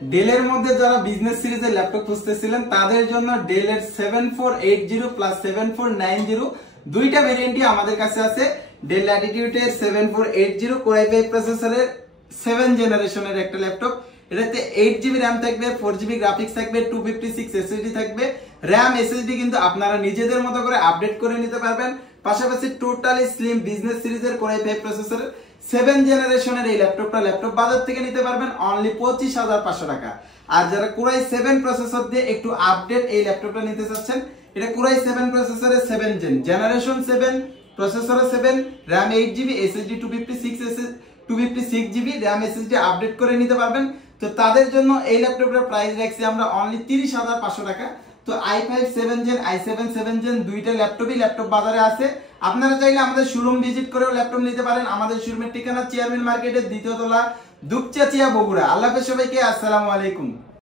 ডেলের মধ্যে যারা বিজনেস সিরিজের ল্যাপটপ খুঁজতেছিলেন তাদের জন্য ডেলের 7480 প্লাস 7490 দুইটা ভেরিয়েন্টই আমাদের কাছে আছে। ডেল ল্যাটিটিউডের 7480 কোর i5 প্রসেসরের 7 জেনারেশনের একটা ল্যাপটপ। এটাতে 8GB RAM থাকবে, 4GB গ্রাফিক্স থাকবে, 256 SSD থাকবে। RAM SSD কিন্তু আপনারা নিজেদের মতো করে আপডেট করে নিতে পারবেন। পাশাপাশি টোটালি স্লিম বিজনেস সিরিজের কোর i5 প্রসেসরের 7 জেনারেশনের এই ল্যাপটপটা ল্যাপটপ বাজার থেকে নিতে পারবেন অনলি 25,500 টাকা। আর যারা কোর i7 প্রসেসর দিয়ে একটু আপডেট এই ল্যাপটপটা নিতে চাচ্ছেন, এটা কোর i7 প্রসেসরের 7 generation 7, processor 7, RAM 8GB, SSD 256GB, RAM SSD update করে নিতে পারবেন। তো তাদের জন্য এই ল্যাপটপের প্রাইস রাখছি আমরা অনলি 30,500 টাকা। তো i5 7 জেন, i7 7 জেন দুইটা ল্যাপটপ বাজারে আছে। আপনারা চাইলে আমাদের শোরুম ভিজিট করেও ল্যাপটপ নিতে পারেন। আমাদের শোরুমের ঠিকানা চেয়ারম্যান মার্কেটের দ্বিতীয় তলা, দুপচাচিয়া, বগুড়া। আল্লাহ হাফেজ সবাইকে, আসসালামু আলাইকুম।